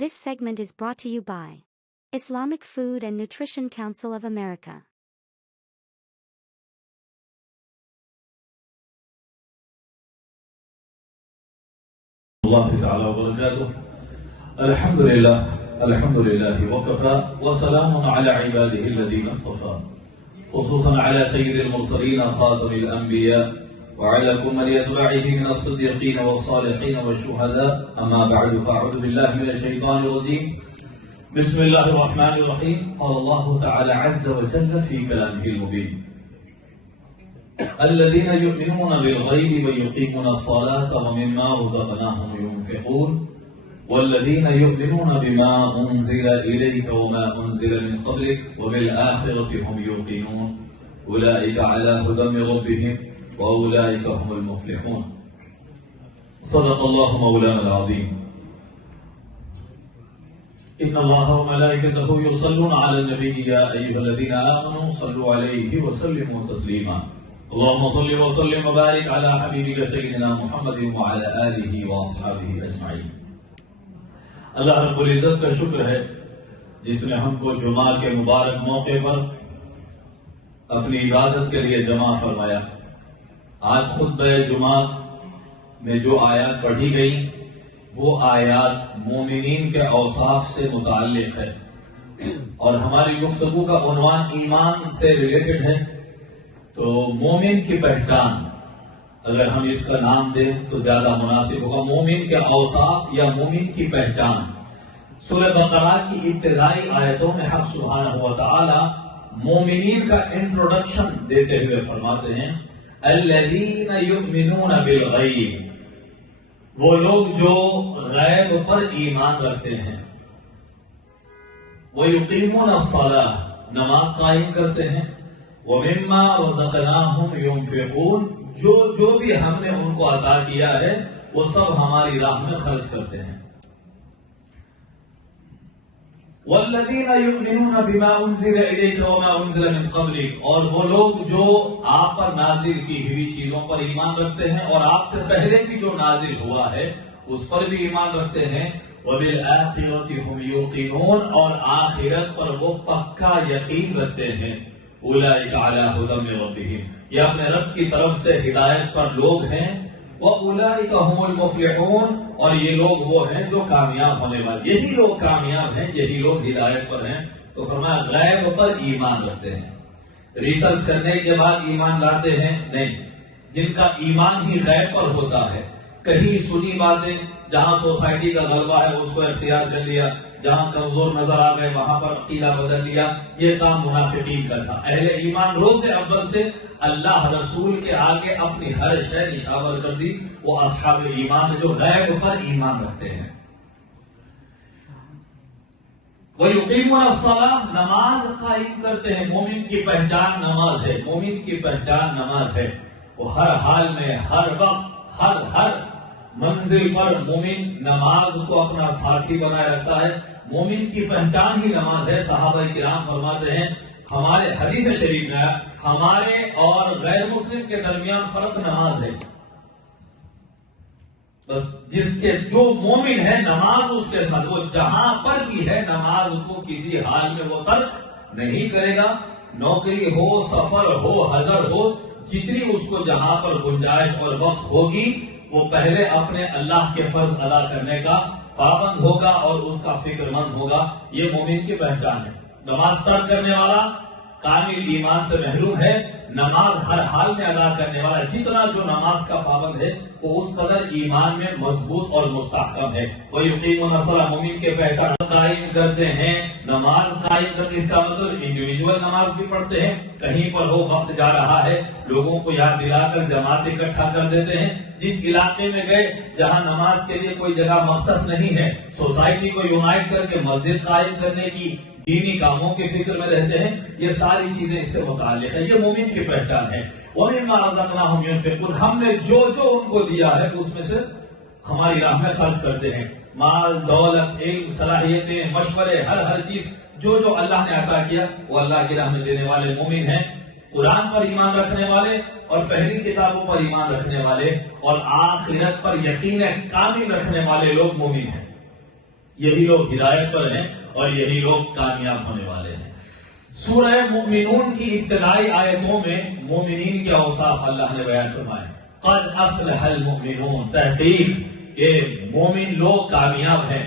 This segment is brought to you by Islamic Food and Nutrition Council of America. الله تعالى وبركاته. الحمد لله وكفى وسلام على عباده الذين اصطفى، خصوصا على سيد المرسلين خاتم الأنبياء وعلى كل من يتبعه من الصديقين والصالحين والشهداء. أما بعد، فأعوذ بالله من الشيطان الرجيم. بسم الله الرحمن الرحيم. قال الله تعالى عز وجل في كلامه المبين: الذين يؤمنون بالغيب ويقيمون الصلاة ومما رزقناهم ينفقون والذين يؤمنون بما أنزل إليك وما أنزل من قبلك وبالآخرة هم يوقنون أولئك على هدى من ربهم وأولئك هم المفلحون. صدق الله مولانا العظيم. إن الله وملائكته يصلون على النبي يا أيها الذين آمنوا صلوا عليه وسلموا تسليما. اللهم صل وسلم وبارك على حبيبك سيدنا محمد وعلى آله وأصحابه أجمعين. اللہ رب العزت کا شکر ہے جس نے ہم کو جمعہ کے مبارک موقع پر اپنی عبادت کے لیے جمع فرمایا. آج خطبہ جمعہ میں جو آیات پڑھی گئی وہ آیات مومنین کے اوصاف سے متعلق ہے، اور ہماری گفتگو کا عنوان ایمان سے ریلیٹڈ ہے. تو مومن کی پہچان اگر ہم اس کا نام دیں تو زیادہ مناسب ہوگا. مومن کے اوصاف یا مومن کی پہچان. سورہ بقرہ کی ابتدائی آیتوں میں حق سبحانہ و تعالی مومنین کا انٹروڈکشن دیتے ہوئے فرماتے ہیں: الذین یؤمنون بالغیب، وہ لوگ جو غیب پر ایمان رکھتے ہیں. وَيُقِيمُونَ الصَّلَاةَ، نماز قائم کرتے ہیں. وَمِمَّا رَزَقْنَاهُمْ يُنْفِقُونَ، جو بھی ہم نے ان کو عطا کیا ہے وہ سب ہماری راہ میں خرچ کرتے ہیں. وَالَّذِينَ يُؤْمِنُونَ بِمَا أُنزِلَ إِلَيْكَ وَمَا أُنزِلَ مِن قَبْلِكَ، اور وہ لوگ جو آپ پر نازل کی ہوئی چیزوں پر ایمان رکھتے ہیں اور آپ سے پہلے بھی جو نازل ہوا ہے اس پر بھی ایمان رکھتے ہیں. وَبِالْآخِرَةِ هُمْ يُوقِنُونَ، اور آخرت پر وہ پکا یقین رکھتے ہیں. اولئک علی ھدی من ربہم، یہ اپنے رب کی طرف سے ہدایت پر لوگ ہیں. واولئک ھم المفلحون، اور یہ لوگ وہ ہیں جو کامیاب ہونے والے. یہی لوگ کامیاب ہیں، یہی لوگ ہدایت پر ہیں. تو فرمایا غیب پر ایمان رکھتے ہیں. ریسرچ کرنے کے بعد ایمان لاتے ہیں نہیں، جن کا ایمان ہی غیب پر ہوتا ہے. کہیں سنی باتیں، جہاں سوسائٹی کا غلبہ ہے اس کو اختیار کر لیا، جہاں کمزور نظر آ گئے وہاں پر عقیدہ بدل لیا. یہ کام منافقین کا تھا. اہل ایمان روز اول سے اللہ رسول کے آگے اپنی ہر شے نشاور کر دی. وہ اصحاب ایمان جو غیب پر ایمان رکھتے ہیں. وَيُقِيمُونَ الصَّلَاةَ، نماز قائم کرتے ہیں. مومن کی پہچان نماز ہے. مومن کی پہچان نماز ہے. وہ ہر حال میں، ہر وقت، ہر منزل پر مومن نماز کو اپنا ساتھی بنائے رکھتا ہے. مومن کی پہچان ہی نماز ہے. صحابہ کرام فرماتے ہیں، ہمارے حدیث شریف میں ہمارے اور غیر مسلم کے درمیان فرق نماز ہے. بس جس کے جو مومن ہے نماز اس کے ساتھ، وہ جہاں پر بھی ہے نماز کو کسی حال میں وہ ترک نہیں کرے گا. نوکری ہو، سفر ہو، حضر ہو، جتنی اس کو جہاں پر گنجائش اور وقت ہوگی وہ پہلے اپنے اللہ کے فرض ادا کرنے کا پابند ہوگا اور اس کا فکر مند ہوگا. یہ مومن کی پہچان ہے. نماز ترک کرنے والا کامل ایمان سے محروم ہے. نماز ہر حال میں ادا کرنے والا جتنا جو نماز کا پابند ہے وہ اس قدر ایمان میں مضبوط اور مستحکم ہے. وَيُقِيمُونَ الصَّلَاةَ، مومن کے پہچان قائم کرتے ہیں. نماز قائم کرنے اس کا مطلب انڈیویجول نماز بھی پڑھتے ہیں. کہیں پر ہو وقت جا رہا ہے لوگوں کو یاد دلا کر جماعت اکٹھا کر دیتے ہیں. جس علاقے میں گئے جہاں نماز کے لیے کوئی جگہ مختص نہیں ہے، سوسائٹی کو یونائٹ کر کے مسجد قائم کرنے کی دینی کاموں کے فکر میں رہتے ہیں. یہ ساری چیزیں اس سے متعلق ہے. یہ مومن کی پہچان ہے. وَمِمَّا رَزَقْنَاهُمْ يُنْفِقُونَ، ہم نے جو ان کو دیا ہے اس میں سے ہماری راہ میں خرچ کرتے ہیں. مال، دولت، علم، صلاحیتیں، مشورے، ہر چیز جو اللہ نے عطا کیا وہ اللہ کی راہ میں دینے والے مومن ہیں. قرآن پر ایمان رکھنے والے اور پہلی کتابوں پر ایمان رکھنے والے اور آخرت پر یقین کامل رکھنے والے لوگ مومن ہیں. یہی لوگ ہدایت پر ہیں اور یہی لوگ کامیاب ہونے والے ہیں۔ سورہ مومنون کی ابتدائی آیتوں میں مومنین کے اوصاف اللہ نے بیان فرمائے۔ قد افلح المؤمنون، تحقیق کہ مومن لوگ کامیاب ہیں،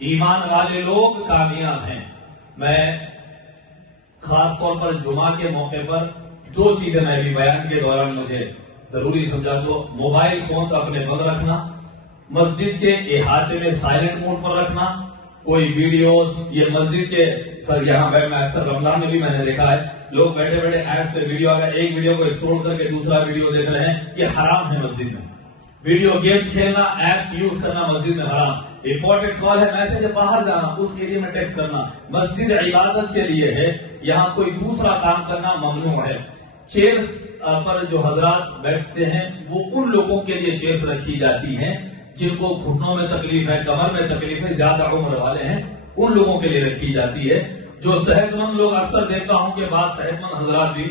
ایمان والے لوگ کامیاب ہیں۔ میں خاص طور پر جمعہ کے موقع پر دو چیزیں میں بھی بیان کے دوران مجھے ضروری سمجھا، تو موبائل فونز اپنے بند رکھنا، مسجد کے احاطے میں سائلنٹ موڈ پر رکھنا، کوئی ویڈیوز یہ مسجد کے یہاں میں اکثر رمضان میں بھی میں نے دیکھا ہے لوگ بیٹھے بیٹھے ایپس پہ ویڈیو اگر ایک ویڈیو کو اسکرول کر کے دوسرا ویڈیو دیکھ رہے ہیں، یہ حرام ہے مسجد میں۔ ویڈیو گیمز کھیلنا، ایپس یوز کرنا مسجد میں حرام۔ امپورٹنٹ کال ہے، میسج باہر جانا، اس ایریا میں ٹیکسٹ کرنا۔ مسجد عبادت کے لیے ہے، یہاں کوئی دوسرا کام کرنا ممنوع ہے۔ چیئرز پر جو حضرات بیٹھتے ہیں وہ ان لوگوں کے لیے چیئرز رکھی جاتی ہیں جن کو گھٹنوں میں تکلیف ہے، کمر میں تکلیف ہے، زیادہ عمر والے ہیں، ان لوگوں کے لیے رکھی جاتی ہے۔ جو صحت مند لوگ اکثر دیکھتا ہوں کہ بعض صحت مند حضرات بھی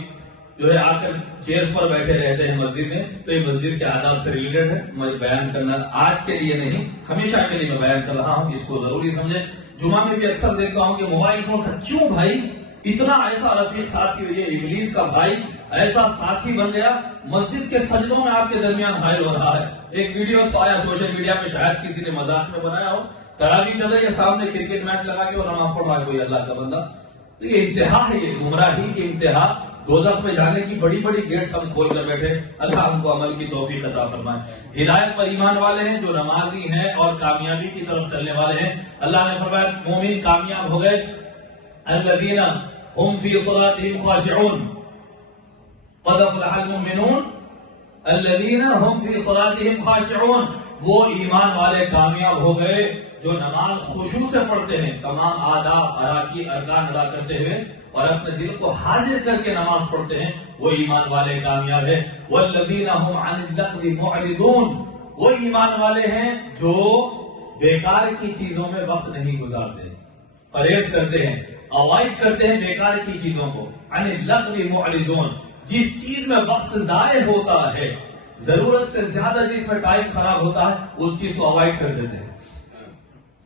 جو ہے آ کر چیئرز پر بیٹھے رہتے ہیں مسجد میں، تو یہ مسجد کے آداب سے ریلیٹڈ ہے، میں بیان کرنا آج کے لیے نہیں ہمیشہ کے لیے میں بیان کر رہا ہوں، اس کو ضروری سمجھیں۔ جمعہ میں بھی اکثر دیکھتا ہوں کہ موبائل فون سے کیوں بھائی اتنا ایسا رفیق ساتھی، یہ ابلیس کا بھائی ایسا ساتھی بن گیا، مسجد کے سجدوں میں آپ کے درمیان حائل ہو رہا ہے۔ ایک ویڈیو آیا سوشل میڈیا پہ، شاید کسی نے مذاق میں بنایا ہو، تراویح چل رہی ہے، سامنے کرکٹ میچ لگا کے وہ نماز پڑھ رہا ہے کوئی اللہ کا بندہ۔ تو یہ انتہا ہے، یہ گمراہی کی انتہا۔ دوزخ میں جانے کی بڑی بڑی گیٹس ہم کھول کر بیٹھے، اللہ ہم کو عمل کی توفیق عطا فرمائے۔ ہدایت پر ایمان والے ہیں جو نمازی ہیں اور کامیابی کی طرف چلنے والے ہیں۔ اللہ نے فرمایا مومن کامیاب ہو گئے، الذین هم فی صلاتهم خاشعون، قد افلح المؤمنون الذین هم فی صلاتهم خاشعون، وہ ایمان والے کامیاب ہو گئے جو نماز خشوع سے پڑھتے ہیں، تمام آداب ارکان ادا کرتے ہوئے اور اپنے دل کو حاضر کر کے نماز پڑھتے ہیں، وہ ایمان والے کامیاب ہیں۔ والذین هم عن اللغو معرضون، وہ ایمان والے ہیں جو بیکار کی چیزوں میں وقت نہیں گزارتے، پرہیز کرتے ہیں، اوائڈ کرتے ہیں بیکار کی چیزوں کو۔ عن اللغو معرضون، جس چیز میں وقت ضائع ہوتا ہے، ضرورت سے زیادہ جس میں ٹائم خراب ہوتا ہے، اس چیز کو اوائڈ کر دیتے ہیں۔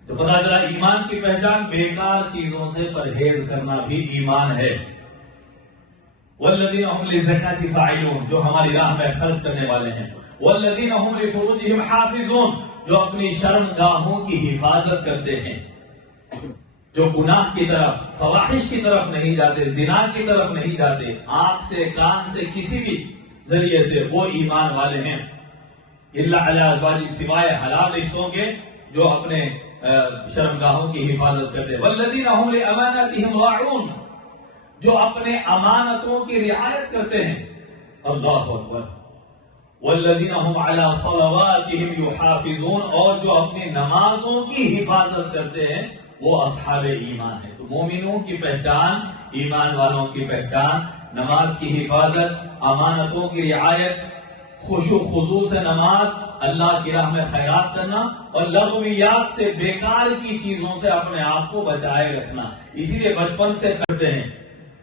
تو پتا چلا ایمان کی پہچان بیکار چیزوں سے پرہیز کرنا بھی ایمان ہے۔ والذین هم للزکاة فاعلون، جو ہماری راہ میں خرچ کرنے والے ہیں۔ والذین هم لفروجهم حافظون، جو اپنی شرمگاہوں کی حفاظت کرتے ہیں، جو گناہ کی طرف، فواحش کی طرف نہیں جاتے، زنا کی طرف نہیں جاتے، آنکھ سے، کان سے، کسی بھی ذریعے سے، وہ ایمان والے ہیں۔ الا علی ازواجہم، سوائے حلال رشتوں کے، جو اپنے شرمگاہوں کی حفاظت کرتے ہیں۔ والذین هم لاماناتہم راعون، جو اپنے امانتوں کی رعایت کرتے ہیں۔ اللہ اکبر۔ والذین هم علی صلواتہم یحافظون، اور جو اپنی نمازوں کی حفاظت کرتے ہیں، وہ اصحاب ایمان ہے۔ تو مومنوں کی پہچان، ایمان والوں کی پہچان، نماز کی حفاظت، امانتوں کی رعایت، خشوع خضوع سے نماز، اللہ کی راہ میں خیرات کرنا، اور لغویات سے، بیکار کی چیزوں سے اپنے آپ کو بچائے رکھنا۔ اسی لیے بچپن سے کرتے ہیں،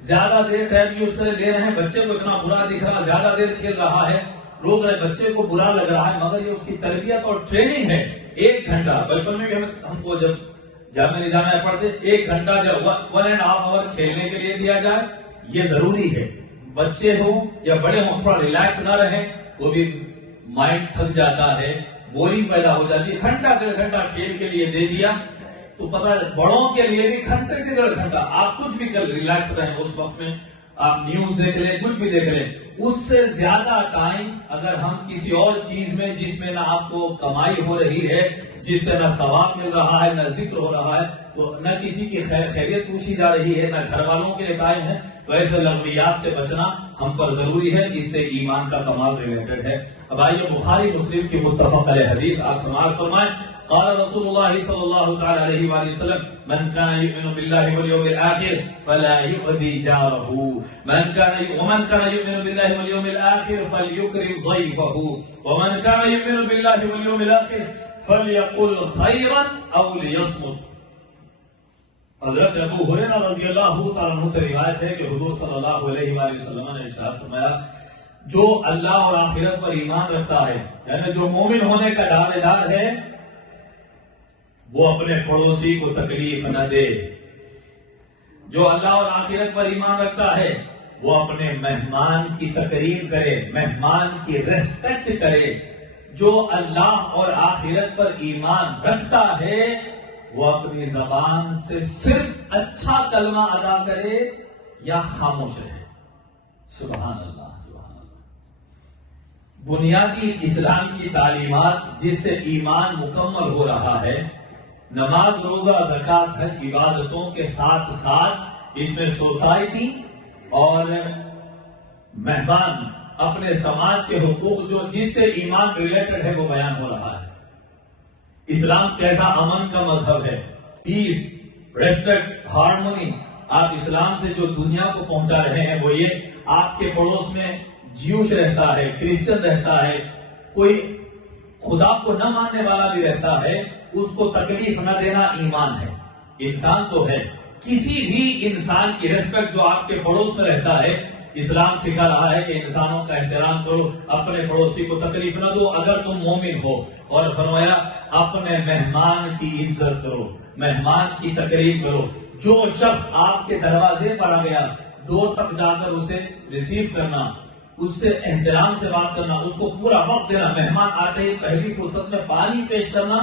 زیادہ دیر ٹائم یوز کرے لے رہے ہیں، بچے کو اتنا برا دکھ رہا، زیادہ دیر کھیل رہا ہے، روک رہے، بچے کو برا لگ رہا ہے، مگر یہ اس کی تربیت اور ٹریننگ ہے۔ 1 گھنٹہ بچپن میں بھی ہم کو جب جامعہ نظام میں پڑھتے 1 گھنٹہ جب 1.5 آور کھیلنے کے لیے دیا جائے، یہ ضروری ہے۔ بچے ہوں یا بڑے ہوں، تھوڑا ریلیکس نہ رہیں وہ بھی مائنڈ تھک جاتا ہے، بورنگ پیدا ہو جاتی ہے۔ گھنٹہ 1.5 گھنٹہ کھیل کے لیے دے دیا تو پتہ ہے بڑوں کے لیے بھی گھنٹے سے 1.5 گھنٹہ آپ کچھ بھی کر ریلیکس رہیں، اس وقت میں آپ نیوز دیکھ لیں، کچھ بھی دیکھ لیں۔ اس سے زیادہ ٹائم اگر ہم کسی اور چیز میں، جس میں نہ آپ کو کمائی ہو رہی ہے، جس سے نہ ثواب مل رہا ہے، نہ ذکر ہو رہا ہے، تو نہ کسی کی خیریت پوچھی جا رہی ہے، نہ گھر والوں کے لیے ٹائم ہے، تو ایسے لغویات سے بچنا ہم پر ضروری ہے۔ اس سے ایمان کا کمال ریلیٹڈ ہے۔ اب آئیے بخاری مسلم کی متفق علیہ حدیث آپ سماعت فرمائیں۔ قال رسول اللہ صلی اللہ تعالی علیہ وآلہ وسلم من كان يؤمن بالله واليوم الآخر فلا يؤذي جاره ومن كان يؤمن بالله واليوم الآخر فليكرم ضيفه ومن كان يؤمن بالله واليوم الآخر فليقل خيرا أو ليصمت۔ حضرت ابو ہریرہ رضی اللہ تعالیٰ عنہ سے روایت ہے کہ حضور صلی اللہ علیہ وآلہ وسلم نے ارشاد فرمایا جو اللہ اور آخرت پر ایمان رکھتا ہے، یعنی جو مومن ہونے کا دعویدار ہے، وہ اپنے پڑوسی کو تکلیف نہ دے. جو اللہ اور آخرت پر ایمان رکھتا ہے وہ اپنے مہمان کی تکریم کرے, مہمان کی ریسپیکٹ کرے. جو اللہ اور آخرت پر ایمان رکھتا ہے وہ اپنی زبان سے صرف اچھا کلمہ ادا کرے یا خاموش رہے. سبحان اللہ, سبحان اللہ. بنیادی اسلام کی تعلیمات جس سے ایمان مکمل ہو رہا ہے, نماز, روزہ, زکوٰۃ, حج, عبادتوں کے ساتھ ساتھ اس میں سوسائٹی اور مہمان اپنے سماج کے حقوق جو جس سے ایمان ریلیٹڈ ہے وہ بیان ہو رہا ہے. اسلام کیسا امن کا مذہب ہے, پیس, ریسپیکٹ, ہارمونی. آپ اسلام سے جو دنیا کو پہنچا رہے ہیں وہ یہ آپ کے پڑوس میں جیوش رہتا ہے, کرسچن رہتا ہے, کوئی خدا کو نہ ماننے والا بھی رہتا ہے, اس کو تکلیف نہ دینا ایمان ہے. انسان تو ہے, کسی بھی انسان کی ریسپیکٹ جو آپ کے پڑوس میں رہتا ہے, اسلام سکھا رہا ہے کہ انسانوں کا احترام کرو, اپنے پڑوسی کو تکلیف نہ دو اگر تم مومن ہو. اور فرمایا اپنے مہمان کی عزت کرو, مہمان کی تکریم کرو. جو شخص آپ کے دروازے پر آ گیا, ڈور تک جا کر اسے ریسیو کرنا, اس سے احترام سے بات کرنا, اس کو پورا وقت دینا, مہمان آتے ہی پہلی فرصت میں پانی پیش کرنا,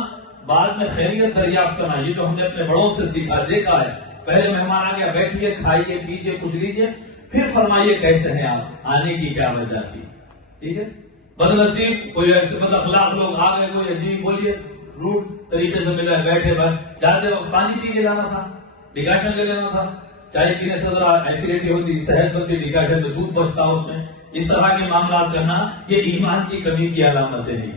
بعد میں خیریت دریافت کرنا. یہ جو ہم نے اپنے بڑوں سے سیکھا, دیکھا ہے. پہلے مہمان آ گیا, بیٹھیے, کھائیے, پیجیے, کچھ لیجیے, پھر فرمائیے کیسے ہیں آپ, آنے کی کیا وجہ تھی. ٹھیک ہے. بد نصیب کوئی ایسے بد اخلاق لوگ آ گئے, کوئی عجیب بولیے روڈ طریقے سے ملا, بیٹھے جاتے وقت پانی پی کے جانا تھا, ڈیکاشن لے لینا تھا, چائے پینے سے ذرا ایسیڈیٹی ہوتی, صحت مند ڈیکاشن میں دودھ بچتا اس میں. اس طرح کے معاملات کرنا یہ ایمان کی کمی کی علامتیں ہیں.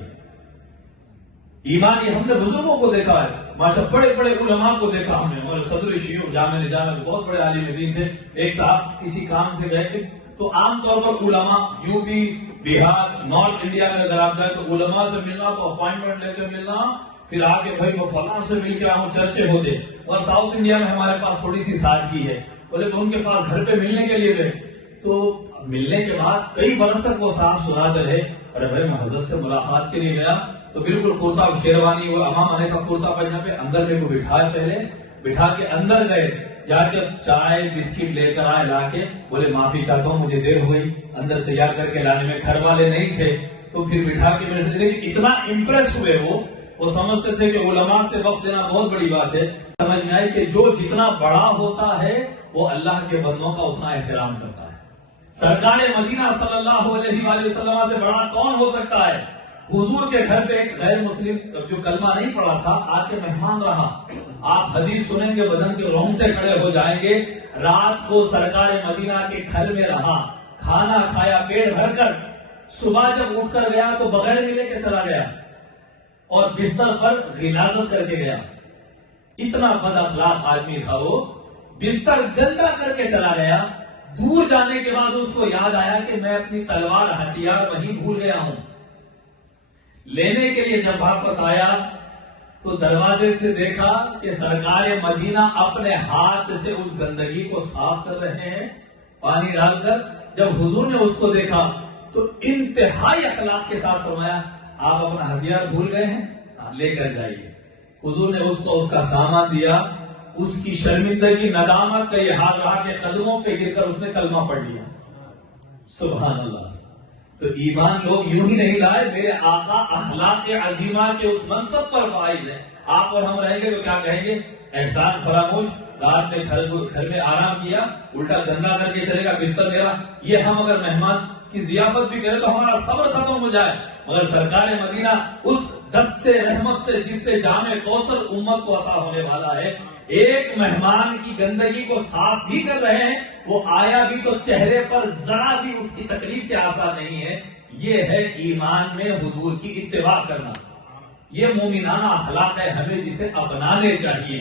ایمان یہ ہم نے بزرگوں کو دیکھا ہے, ماشاء بڑے بڑے علماء کو دیکھا ہم نے. اور صدر شیوخ جامع نظام میں بہت بڑے عالم دین تھے. ایک صاحب کسی کام سے گئے تو عام طور پر علماء یو پی, بہار, نارتھ انڈیا میں اگر آپ جائیں تو علماء سے ملنا تو اپوائنٹمنٹ لے کے ملنا, پھر آگے بھائی وہ فلاں سے مل کے آؤں, چرچے ہوتے. اور ساؤتھ انڈیا میں ہمارے پاس تھوڑی سی سادگی ہے, بولے تو ان کے پاس گھر پہ ملنے کے لیے گئے تو ملنے کے بعد کئی برس تک وہ صاحب سناتے رہے. ارے بھائی میں حضرت سے ملاقات کے لیے گیا تو بالکل کرتا شیروانی اور امام آنے کا کرتا پاجامہ پہ, اندر میں کو بٹھائے, پہلے بٹھا کے اندر گئے, جا کے چائے بسکٹ لے کر آئے, لا کے بولے معافی چاہتا ہوں مجھے دیر ہو گئی, اندر تیار کر کے لانے میں گھر والے نہیں تھے, تو پھر بٹھا کے میرے سے اتنا امپریس ہوئے وہ سمجھتے تھے کہ علماء سے وقت دینا بہت بڑی بات ہے. سمجھ میں آئی کہ جو جتنا بڑا ہوتا ہے وہ اللہ کے بندوں کا اتنا احترام کرتا ہے. سرکار مدینہ صلی اللہ علیہ وآلہ وسلم سے بڑا کون ہو سکتا ہے. حضور کے گھر پہ ایک غیر مسلم جو کلمہ نہیں پڑا تھا آ کے مہمان رہا. آپ حدیث سنیں گے بدن کے رونگٹے کھڑے ہو جائیں گے. رات کو سرکار مدینہ کے گھر میں رہا, کھانا کھایا پیٹ بھر کر, صبح جب اٹھ کر گیا تو بغیر ملے کے چلا گیا اور بستر پر غلاظت کر کے گیا. اتنا بد اخلاق آدمی تھا وہ, بستر گندا کر کے چلا گیا. دور جانے کے بعد اس کو یاد آیا کہ میں اپنی تلوار ہتھیار وہیں بھول گیا ہوں. لینے کے لیے جب واپس آیا تو دروازے سے دیکھا کہ سرکار مدینہ اپنے ہاتھ سے اس گندگی کو صاف کر رہے ہیں پانی ڈال کر. جب حضور نے اس کو دیکھا تو انتہائی اخلاق کے ساتھ فرمایا آپ اپنا ہتھیار بھول گئے ہیں, لے کر جائیے. حضور نے اس کو اس کا سامان دیا. اس کی شرمندگی ندامت کا یہ حال رہا کہ قدموں پہ گر کر اس نے کلمہ پڑھ لیا. سبحان اللہ. تو ایمان لوگ یوں ہی نہیں لائے, میرے آقا اخلاق عظیمہ کے اس منصب پر فائز ہے. آپ اور ہم رہیں گے تو کیا کہیں گے, احسان فراموش, رات میں گھر میں آرام کیا, الٹا گندا کر کے چلے گا بستر میرا. یہ ہم اگر مہمان کی ضیافت بھی کریں تو ہمارا صبر ختم ہو جائے. مگر سرکار مدینہ اس دستے رحمت سے جس سے جامع کوثر امت کو عطا ہونے والا ہے, ایک مہمان کی گندگی کو صاف بھی کر رہے ہیں. وہ آیا بھی تو چہرے پر ذرا بھی اس کی تکلیف کے آثار نہیں ہے. یہ ہے ایمان میں حضور کی اتباع کرنا. یہ مومنانہ اخلاق ہے, ہمیں جسے اپنانے چاہیے.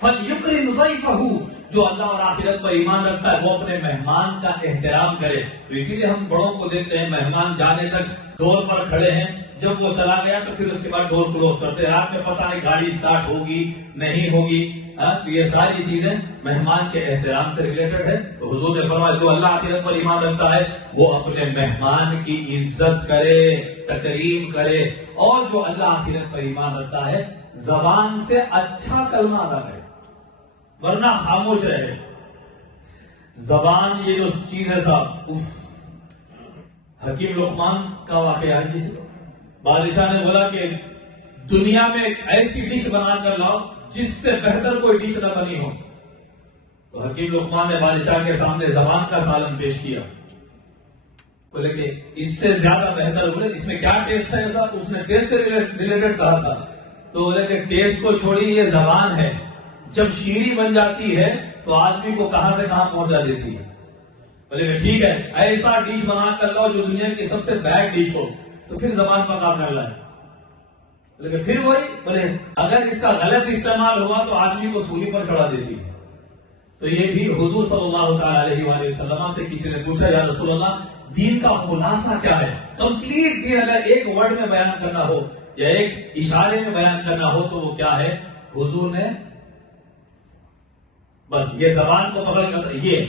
فَلْيُكْرِمْ ضَيْفَهُ, جو اللہ اور آخرت پر ایمان رکھتا ہے وہ اپنے مہمان کا احترام کرے. تو اسی لیے ہم بڑوں کو دیکھتے ہیں مہمان جانے تک ڈور پر کھڑے ہیں, جب وہ چلا گیا تو پھر اس کے بعد ڈور کلوز کرتے ہیں. رات میں پتہ نہیں گاڑی سٹارٹ ہوگی نہیں ہوگی. تو یہ ساری چیزیں مہمان کے احترام سے ریلیٹڈ ہے. تو حضور نے فرمایا جو اللہ آخرت پر ایمان رکھتا ہے وہ اپنے مہمان کی عزت کرے, تکریم کرے, اور جو اللہ آخرت پر ایمان رکھتا ہے زبان سے اچھا کلمہ ادا کرے ورنہ خاموش رہے. زبان یہ جو چیز ہے صاحب، حکیم لقمان کا واقعہ ہے. کسی بادشاہ نے بولا کہ دنیا میں ایک ایسی ڈش بنا کر لاؤ جس سے بہتر کوئی ڈش نہ بنی ہو. تو حکیم لقمان نے بادشاہ کے سامنے زبان کا سالن پیش کیا. بولے کہ اس سے زیادہ بہتر، بولے اس میں کیا ٹیسٹ ہے ایسا؟ اس نے ٹیسٹ سے ریلیٹڈ کہا تھا. تو بولے کہ ٹیسٹ کو چھوڑی، یہ زبان ہے، جب شیریں بن جاتی ہے تو آدمی کو کہاں سے کہاں پہنچا دیتی ہے. بولے کہ ٹھیک ہے، ایسا ڈش بنا کر لاؤ جو دنیا کی سب سے بیڈ ڈش ہو. تو پھر زبان پکا کر لائے. بولے کہ پھر وہی، بولے اگر اس کا غلط استعمال ہوا تو آدمی کو سولی پر چڑھا دیتی ہے. تو یہ بھی حضور صلی اللہ تعالی علیہ وآلہ وسلم سے کسی نے پوچھا، یا رسول اللہ دین کا خلاصہ کیا ہے؟ کمپلیٹ دین اگر ایک ورڈ میں بیان کرنا ہو یا ایک اشارے میں بیان کرنا ہو تو وہ کیا ہے؟ حضور نے بس یہ زبان کو پکڑ کر، یہ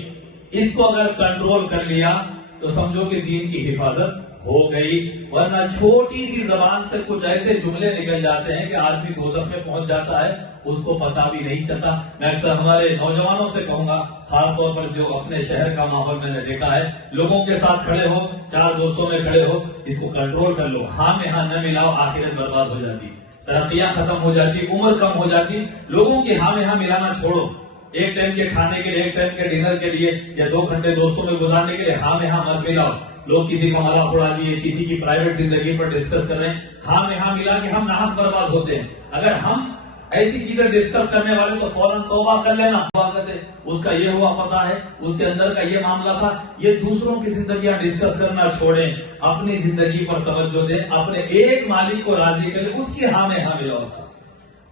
اس کو اگر کنٹرول کر لیا تو سمجھو کہ دین کی حفاظت ہو گئی. ورنہ چھوٹی سی زبان سے کچھ ایسے جملے نکل جاتے ہیں کہ آدمی دوزخ میں پہنچ جاتا ہے، اس کو پتہ بھی نہیں چلتا. میں اکثر ہمارے نوجوانوں سے کہوں گا، خاص طور پر جو اپنے شہر کا ماحول میں نے دیکھا ہے، لوگوں کے ساتھ کھڑے ہو، چار دوستوں میں کھڑے ہو، اس کو کنٹرول کر لو. ہاں میں ہاں نہ ملاؤ، آخرت برباد ہو جاتی، ترقیاں ختم ہو جاتی، عمر کم ہو جاتی. لوگوں کی ہاں میں ہاں ملانا چھوڑو. ایک ٹائم کے کھانے کے لیے، ایک ٹائم کے ڈنر کے لیے یا 2 گھنٹے دوستوں میں گزارنے کے لیے ہاں میں ہاں مت ملاؤ. لوگ کسی کا مذاق اڑا دیے، کسی کی پرائیویٹ زندگی پر ڈسکس کر رہے ہیں، ہاں میں ہاں ملا کے ہم ناحق برباد ہوتے ہیں. اگر ہم ایسی چیزیں ڈسکس کرنے والے تو فوراً توبہ کر لینا. اس کا یہ ہوا پتا ہے، اس کے اندر کا یہ معاملہ تھا. یہ دوسروں کی زندگیاں ڈسکس کرنا چھوڑیں، اپنی زندگی پر توجہ دیں، اپنے ایک مالک کو راضی کریں، اس کی ہاں میں ہاں ملاؤ.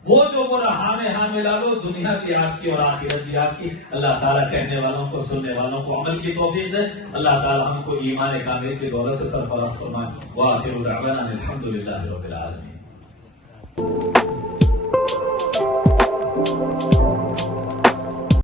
وہ جو بولا ہاں میں ہاں ملا لو، دنیا بھی آپ کی اور آخرت بھی آپ کی. اللہ تعالیٰ کہنے والوں کو، سننے والوں کو عمل کی توفیق دے. اللہ تعالیٰ ہم کو ایمان کامل کے دولت سے سرفراز فرمائے. وآخر دعوانا الحمد للہ رب العالمین.